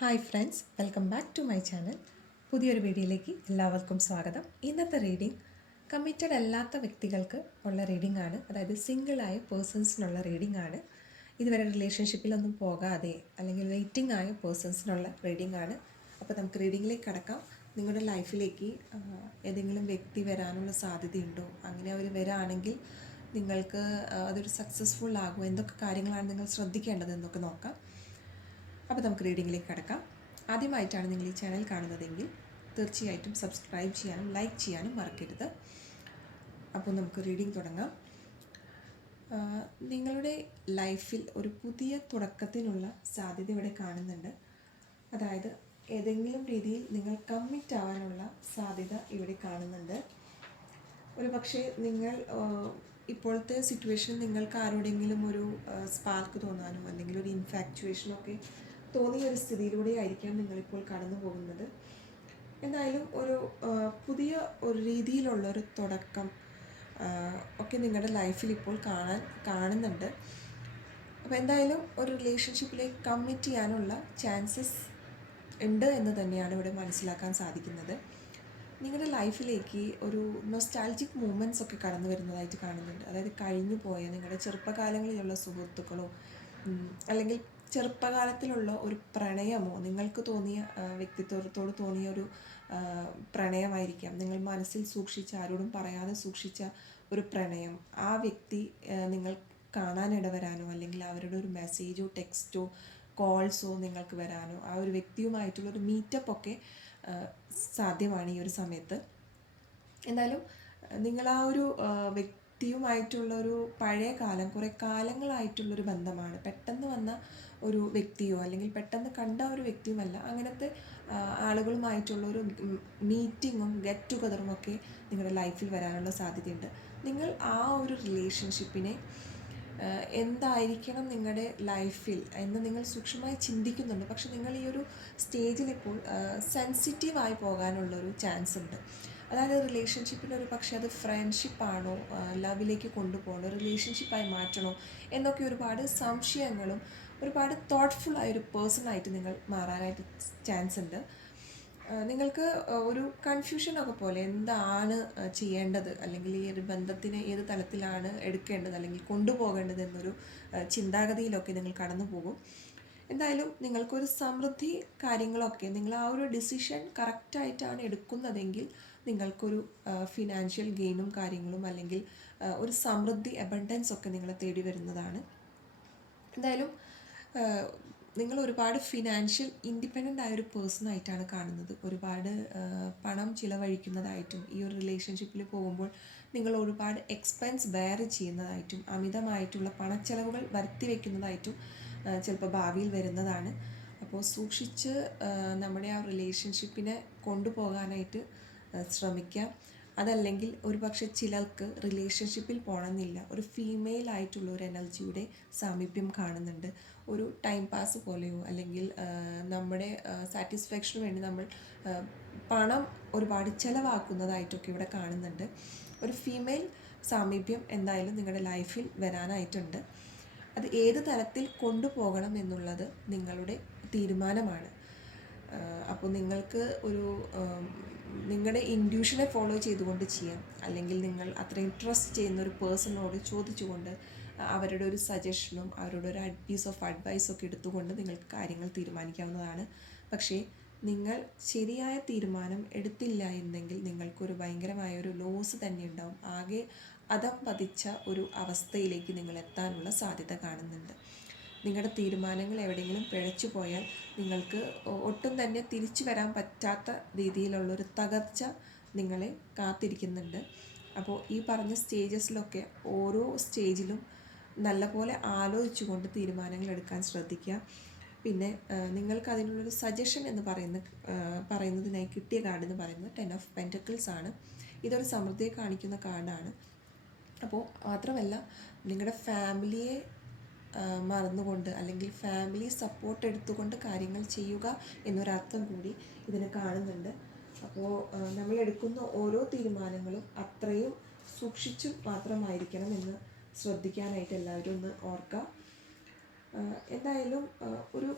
Hi friends welcome back to my channel പുതിയൊരു വീഡിയോയിലേക്ക് എല്ലാവർക്കും സ്വാഗതം. ഇന്നത്തെ റീഡിംഗ് കമ്മിറ്റഡ് അല്ലാത്ത വ്യക്തികൾക്ക് ഉള്ള റീഡിംഗ് ആണ്. അതായത് സിംഗിളായ പേഴ്സൺസിനുള്ള റീഡിംഗ് ആണ്. ഇതുവരെ റിലേഷൻഷിപ്പിലൊന്നും പോകാതെ അല്ലെങ്കിൽ വെയിറ്റിംഗ് ആയ പേഴ്സൺസിനുള്ള റീഡിംഗ് ആണ്. അപ്പോൾ നമുക്ക് റീഡിങ്ങിലേക്ക് കടക്കാം. നിങ്ങളുടെ ലൈഫിലേക്ക് ഏതെങ്കിലും വ്യക്തി വരാനുള്ള സാധ്യതയുണ്ടോ? അങ്ങനെ അവർ വരാണെങ്കിൽ നിങ്ങൾക്ക് അതൊരു സക്സസ്ഫുൾ ആകുമോ? എന്തൊക്കെ കാര്യങ്ങളാണ് നിങ്ങൾ ശ്രദ്ധിക്കേണ്ടത് എന്നൊക്കെ നോക്കാം. അപ്പോൾ നമുക്ക് റീഡിങ്ങിലേക്ക് കിടക്കാം. ആദ്യമായിട്ടാണ് നിങ്ങൾ ഈ ചാനൽ കാണുന്നതെങ്കിൽ തീർച്ചയായിട്ടും സബ്സ്ക്രൈബ് ചെയ്യാനും ലൈക്ക് ചെയ്യാനും മറക്കരുത്. അപ്പോൾ നമുക്ക് റീഡിംഗ് തുടങ്ങാം. നിങ്ങളുടെ ലൈഫിൽ ഒരു പുതിയ തുടക്കത്തിനുള്ള സാധ്യത ഇവിടെ കാണുന്നുണ്ട്. അതായത് ഏതെങ്കിലും രീതിയിൽ നിങ്ങൾ കമ്മിറ്റ് ആവാനുള്ള സാധ്യത ഇവിടെ കാണുന്നുണ്ട്. ഒരു പക്ഷേ നിങ്ങൾ ഇപ്പോഴത്തെ സിറ്റുവേഷൻ നിങ്ങൾക്ക് ആരോടെങ്കിലും ഒരു സ്പാർക്ക് തോന്നാനോ അല്ലെങ്കിൽ ഒരു ഇൻഫാക്ച്വേഷനോ ഒക്കെ തോന്നിയ ഒരു സ്ഥിതിയിലൂടെ ആയിരിക്കാം നിങ്ങളിപ്പോൾ കടന്നു പോകുന്നത്. എന്തായാലും ഒരു പുതിയ ഒരു രീതിയിലുള്ള ഒരു തുടക്കം ഒക്കെ നിങ്ങളുടെ ലൈഫിൽ ഇപ്പോൾ കാണാൻ കാണുന്നുണ്ട്. അപ്പോൾ എന്തായാലും ഒരു റിലേഷൻഷിപ്പിലേക്ക് കമ്മിറ്റ് ചെയ്യാനുള്ള ചാൻസസ് ഉണ്ട് എന്ന് തന്നെയാണ് ഇവിടെ മനസ്സിലാക്കാൻ സാധിക്കുന്നത്. നിങ്ങളുടെ ലൈഫിലേക്ക് ഒരു നൊസ്റ്റാൾജിക് മൂമെന്റ്സ് ഒക്കെ കടന്നു വരുന്നതായിട്ട് കാണുന്നുണ്ട്. അതായത് കഴിഞ്ഞു പോയ നിങ്ങളുടെ ചെറുപ്പകാലങ്ങളിലുള്ള സുഹൃത്തുക്കളോ അല്ലെങ്കിൽ ചെറുപ്പകാലത്തിലുള്ള ഒരു പ്രണയമോ നിങ്ങൾക്ക് തോന്നിയ വ്യക്തിത്വത്തോട് തോന്നിയ ഒരു പ്രണയമായിരിക്കാം. നിങ്ങൾ മനസ്സിൽ സൂക്ഷിച്ച ആരോടും പറയാതെ സൂക്ഷിച്ച ഒരു പ്രണയം. ആ വ്യക്തി നിങ്ങൾ കാണാനിട വരാനോ അല്ലെങ്കിൽ അവരുടെ ഒരു മെസ്സേജോ ടെക്സ്റ്റോ കോൾസോ നിങ്ങൾക്ക് വരാനോ ആ ഒരു വ്യക്തിയുമായിട്ടുള്ള ഒരു മീറ്റപ്പ് ഒക്കെ സാധ്യമാണ് ഈ ഒരു സമയത്ത്. എന്തായാലും നിങ്ങൾ ആ ഒരു വ്യക്തിയുമായിട്ടുള്ള ഒരു പഴയ കാലം കുറേ കാലങ്ങളായിട്ടുള്ളൊരു ബന്ധമാണ്. പെട്ടെന്ന് വന്ന ഒരു വ്യക്തിയോ അല്ലെങ്കിൽ പെട്ടെന്ന് കണ്ട ഒരു വ്യക്തിയുമല്ല അങ്ങനത്തെ ആളുകളുമായിട്ടുള്ള ഒരു മീറ്റിങ്ങും ഗെറ്റ് ടുഗതറും ഒക്കെ നിങ്ങളുടെ ലൈഫിൽ വരാനുള്ള സാധ്യതയുണ്ട്. നിങ്ങൾ ആ ഒരു റിലേഷൻഷിപ്പിനെ എന്തായിരിക്കണം നിങ്ങളുടെ ലൈഫിൽ എന്ന് നിങ്ങൾ സൂക്ഷ്മമായി ചിന്തിക്കുന്നുണ്ട്. പക്ഷെ നിങ്ങൾ ഈ ഒരു സ്റ്റേജിൽ ഇപ്പോൾ സെൻസിറ്റീവായി പോകാനുള്ളൊരു ചാൻസ് ഉണ്ട്. അതായത് റിലേഷൻഷിപ്പിൽ ഒരു പക്ഷേ അത് ഫ്രണ്ട്ഷിപ്പാണോ ലവിലേക്ക് കൊണ്ടുപോകണോ റിലേഷൻഷിപ്പായി മാറ്റണോ എന്നൊക്കെ ഒരുപാട് സംശയങ്ങളും ഒരുപാട് ഒരു പേഴ്സണായിട്ട് നിങ്ങൾ മാറാനായിട്ട് ചാൻസ് ഉണ്ട്. നിങ്ങൾക്ക് ഒരു കൺഫ്യൂഷൻ ഒക്കെ പോലെ എന്താണ് ചെയ്യേണ്ടത്? അല്ലെങ്കിൽ ഈ ഒരു ബന്ധത്തിനെ ഏത് തലത്തിലാണ് എടുക്കേണ്ടത്? അല്ലെങ്കിൽ കൊണ്ടുപോകേണ്ടത് എന്നൊരു ചിന്താഗതിയിലൊക്കെ നിങ്ങൾ കടന്നു പോകും. എന്തായാലും നിങ്ങൾക്കൊരു സമൃദ്ധി കാര്യങ്ങളൊക്കെ നിങ്ങൾ ആ ഒരു ഡിസിഷൻ കറക്റ്റായിട്ടാണ് എടുക്കുന്നതെങ്കിൽ നിങ്ങൾക്കൊരു ഫിനാൻഷ്യൽ ഗെയിനും കാര്യങ്ങളും അല്ലെങ്കിൽ ഒരു സമൃദ്ധി അബണ്ടൻസ് ഒക്കെ നിങ്ങളെ തേടി വരുന്നതാണ്. എന്തായാലും നിങ്ങൾ ഒരുപാട് ഫിനാൻഷ്യൽ ഇൻഡിപെൻഡന്റ് ആയ ഒരു പേഴ്സൺ ആയിട്ടാണ് കാണുന്നത്. ഒരുപാട് പണം ചിലവഴിക്കുന്നതായിട്ടും ഈ ഒരു റിലേഷൻഷിപ്പിൽ പോകുമ്പോൾ നിങ്ങൾ ഒരുപാട് എക്സ്പെൻസ് ബെയർ ചെയ്യുന്നതായിട്ടും അമിതമായിട്ടുള്ള പണച്ചെലവുകൾ വരുത്തി വയ്ക്കുന്നതായിട്ടും ചിലപ്പോൾ ഭാവിയിൽ വരുന്നതാണ്. അപ്പോൾ സൂക്ഷിച്ച് നമ്മുടെ ആ റിലേഷൻഷിപ്പിനെ കൊണ്ടുപോകാനായിട്ട് ശ്രമിക്കാം. അതല്ലെങ്കിൽ ഒരുപക്ഷെ ചിലർക്ക് റിലേഷൻഷിപ്പിൽ പോകണമെന്നില്ല ഒരു ഫീമെയിൽ ആയിട്ടുള്ള ഒരു എനർജിയുടെ സാമീപ്യം കാണുന്നുണ്ട്. ഒരു ടൈം പാസ് പോലെയോ അല്ലെങ്കിൽ നമ്മുടെ സാറ്റിസ്ഫാക്ഷന് വേണ്ടി നമ്മൾ പണം ഒരുപാട് ചിലവാക്കുന്നതായിട്ടൊക്കെ ഇവിടെ കാണുന്നുണ്ട്. ഒരു ഫീമെയിൽ സാമീപ്യം എന്തായാലും നിങ്ങളുടെ ലൈഫിൽ വരാനായിട്ടുണ്ട്. അത് ഏത് തരത്തിൽ കൊണ്ടുപോകണം എന്നുള്ളത് നിങ്ങളുടെ തീരുമാനമാണ്. അപ്പോൾ നിങ്ങൾക്ക് ഒരു നിങ്ങളുടെ ഇൻഡ്യൂഷനെ ഫോളോ ചെയ്തുകൊണ്ട് ചെയ്യാം. അല്ലെങ്കിൽ നിങ്ങൾ അത്ര ഇൻട്രസ്റ്റ് ചെയ്യുന്ന ഒരു പേഴ്സണോട് ചോദിച്ചുകൊണ്ട് അവരുടെ ഒരു സജഷനും അവരുടെ ഒരു പീസ് ഓഫ് അഡ്വൈസും ഒക്കെ എടുത്തുകൊണ്ട് നിങ്ങൾക്ക് കാര്യങ്ങൾ തീരുമാനിക്കാവുന്നതാണ്. പക്ഷേ നിങ്ങൾ ശരിയായ തീരുമാനം എടുത്തില്ല എന്നെങ്കിൽ നിങ്ങൾക്കൊരു ഭയങ്കരമായ ഒരു ലോസ് തന്നെ ഉണ്ടാവും. ആകെ അതം പതിച്ച ഒരു അവസ്ഥയിലേക്ക് നിങ്ങൾ എത്താനുള്ള സാധ്യത കാണുന്നുണ്ട്. നിങ്ങളുടെ തീരുമാനങ്ങൾ എവിടെയെങ്കിലും പിഴച്ചു പോയാൽ നിങ്ങൾക്ക് ഒട്ടും തന്നെ തിരിച്ചു വരാൻ പറ്റാത്ത രീതിയിലുള്ളൊരു തകർച്ച നിങ്ങളെ കാത്തിരിക്കുന്നുണ്ട്. അപ്പോൾ ഈ പറഞ്ഞ സ്റ്റേജസിലൊക്കെ ഓരോ സ്റ്റേജിലും നല്ലപോലെ ആലോചിച്ചുകൊണ്ട് തീരുമാനങ്ങൾ എടുക്കാൻ ശ്രദ്ധിക്കുക. പിന്നെ നിങ്ങൾക്ക് അതിനുള്ളൊരു സജഷൻ എന്ന് പറയുന്ന പറയുന്നതിനായി കിട്ടിയ കാർഡ് എന്ന് പറയുന്നത് ടെൻ ഓഫ് പെന്റക്കിൾസ് ആണ്. ഇതൊരു സമൃദ്ധിയെ കാണിക്കുന്ന കാർഡാണ്. അപ്പോൾ മാത്രമല്ല നിങ്ങളുടെ ഫാമിലിയെ മറന്നുകൊണ്ട് അല്ലെങ്കിൽ ഫാമിലി സപ്പോർട്ട് എടുത്തുകൊണ്ട് കാര്യങ്ങൾ ചെയ്യുക എന്നൊരർത്ഥം കൂടി ഇതിന് കാണുന്നുണ്ട്. അപ്പോൾ നമ്മൾ എടുക്കുന്ന ഓരോ തീരുമാനങ്ങളും അത്രയും സൂക്ഷിച്ചു മാത്രമായിരിക്കണം എന്ന് ശ്രദ്ധിക്കാനായിട്ട് എല്ലാവരും ഒന്ന് ഓർക്കുക. എന്തായാലും ഒരു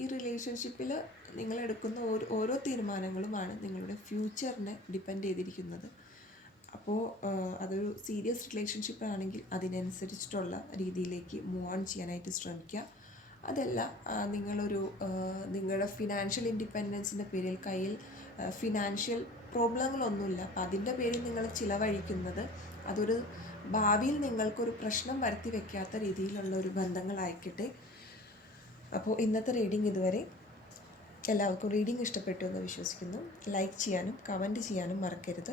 ഈ റിലേഷൻഷിപ്പിൽ നിങ്ങൾ എടുക്കുന്ന ഓരോ ഓരോ തീരുമാനങ്ങളുമാണ് നിങ്ങളുടെ ഫ്യൂച്ചറിനെ ഡിപ്പെൻഡ് ചെയ്തിരിക്കുന്നത്. അപ്പോൾ അതൊരു സീരിയസ് റിലേഷൻഷിപ്പ് ആണെങ്കിൽ അതിനനുസരിച്ചിട്ടുള്ള രീതിയിലേക്ക് മൂവ് ഓൺ ചെയ്യാനായിട്ട് ശ്രമിക്കുക. അതല്ല നിങ്ങളൊരു നിങ്ങളുടെ ഫിനാൻഷ്യൽ ഇൻഡിപെൻഡൻസിന്റെ പേരിൽ കയ്യിൽ ഫിനാൻഷ്യൽ പ്രോബ്ലങ്ങളൊന്നുമില്ല അപ്പം അതിന്റെ പേരിൽ നിങ്ങൾ ചിലവഴിക്കുന്നത് അതൊരു ഭാവിയിൽ നിങ്ങൾക്കൊരു പ്രശ്നം വരുത്തി വെക്കാത്ത രീതിയിലുള്ള ഒരു ബന്ധങ്ങളായിക്കട്ടെ. അപ്പോൾ ഇന്നത്തെ റീഡിംഗ് ഇതുവരെ എല്ലാവർക്കും റീഡിംഗ് ഇഷ്ടപ്പെട്ടു എന്ന് വിശ്വസിക്കുന്നു. ലൈക്ക് ചെയ്യാനും കമന്റ് ചെയ്യാനും മറക്കരുത്.